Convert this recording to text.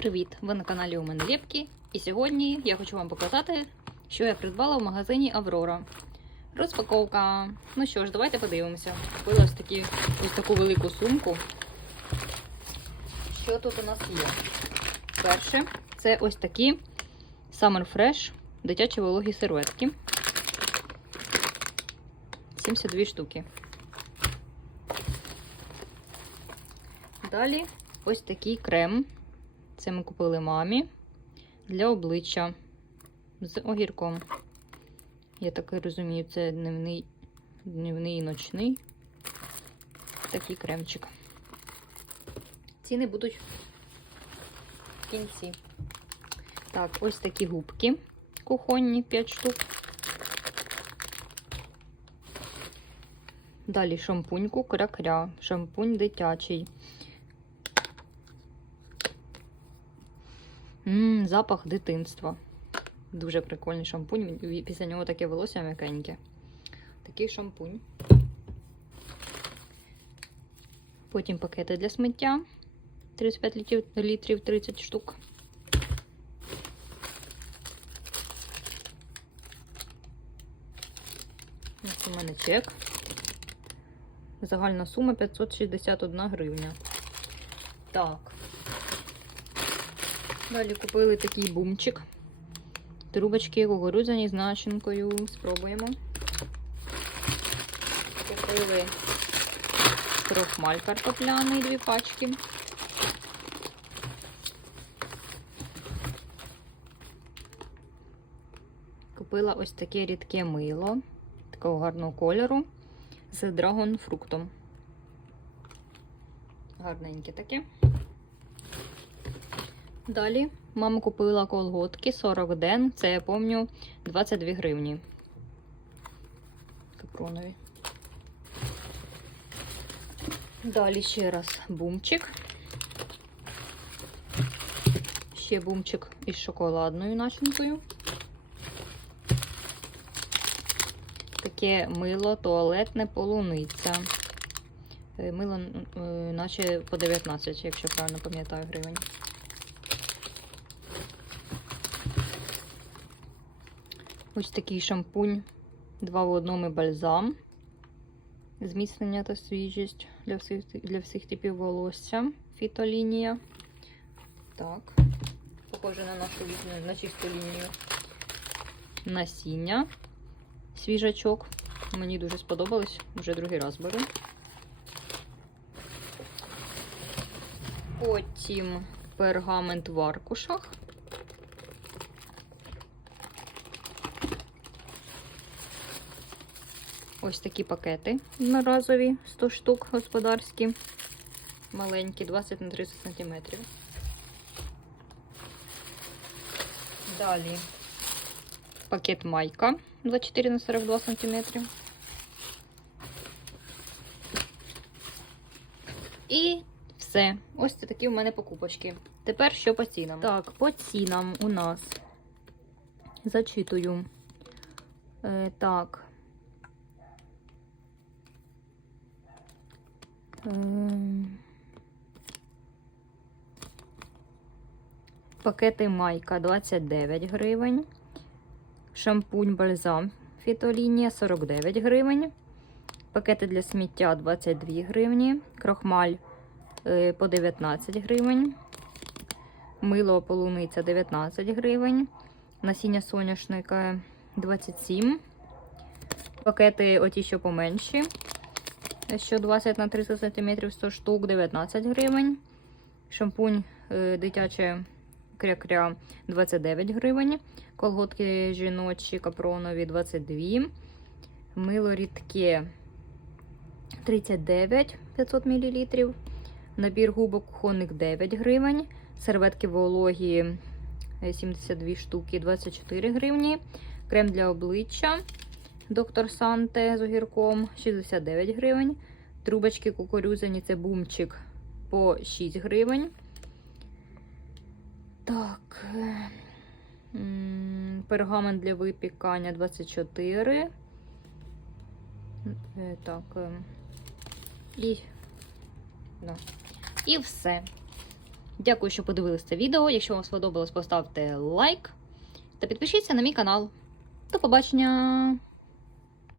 привіт! Ви на каналі у мене Лєпкі. І сьогодні я хочу вам показати, що я придбала в магазині Аврора. Розпаковка. Ну що ж, давайте подивимося. Купила ось, такі, ось таку велику сумку. Що тут у нас є? Перше, це ось такі Summer Fresh дитячі вологі серветки. 72 штуки. Далі ось такий крем. Це ми купили мамі для обличчя з огірком. Я так розумію, це дневний, дневний і ночний. Такий кремчик. Ціни будуть в кінці. Так, ось такі губки кухонні 5 штук. Далі шампуньку кря-кря. Шампунь дитячий. Ммм, запах дитинства. Дуже прикольний шампунь. Після нього таке волосся м'якеньке. Такий шампунь. Потім пакети для сміття. 35 літрів, літрів 30 штук. Ось у мене чек. Загальна сума 561 гривня. Так. Далі купили такий бумчик. Трубочки кукурудзяні з начинкою. Спробуємо. Купили крохмаль картопляний, дві пачки. Купила ось таке рідке мило такого гарного кольору з драгонфруктом. Гарненьке таке. Далі мама купила колготки 40 ден. Це я пам'ятаю 22 гривні. Капронові. Далі ще раз бумчик. Ще бумчик із шоколадною начинкою. Таке мило туалетне полуниця. Е, Мило, е, наче по 19, якщо правильно пам'ятаю, гривень. Ось такий шампунь, два в одному бальзам. Зміцнення та свіжість для всіх, для всіх типів волосся. Фітолінія. Так. Похоже на нашу на чисту лінію. Насіння. Свіжачок. Мені дуже сподобалось. Вже другий раз беру. Потім пергамент в аркушах. Ось такі пакети одноразові, 100 штук господарські, маленькі, 20 на 30 см. Далі пакет майка 24 на 42 см. І все. Ось це такі у мене покупочки. Тепер що по цінам? Так, по цінам у нас зачитую. Е, так. Пакети майка 29 гривень. Шампунь бальзам фітолінія 49 гривень. Пакети для сміття 22 гривні. Крохмаль е, по 19 гривень. Мило полуниця 19 гривень. Насіння соняшника 27. Пакети оті, що поменші що 20 на 30 см 100 штук 19 гривень. Шампунь е, дитяче кря-кря 29 гривень. Колготки жіночі капронові 22. Мило рідке 39 500 мл. Набір губок кухонних 9 гривень. Серветки вологі 72 штуки 24 гривні. Крем для обличчя. Доктор Санте з огірком 69 гривень. Трубочки кукурюзяні, це бумчик по 6 гривень. Так. Пергамент для випікання 24. Е, Так. е, І, да. І все. Дякую, що подивилися це відео. Якщо вам сподобалось, поставте лайк та підпишіться на мій канал. До побачення!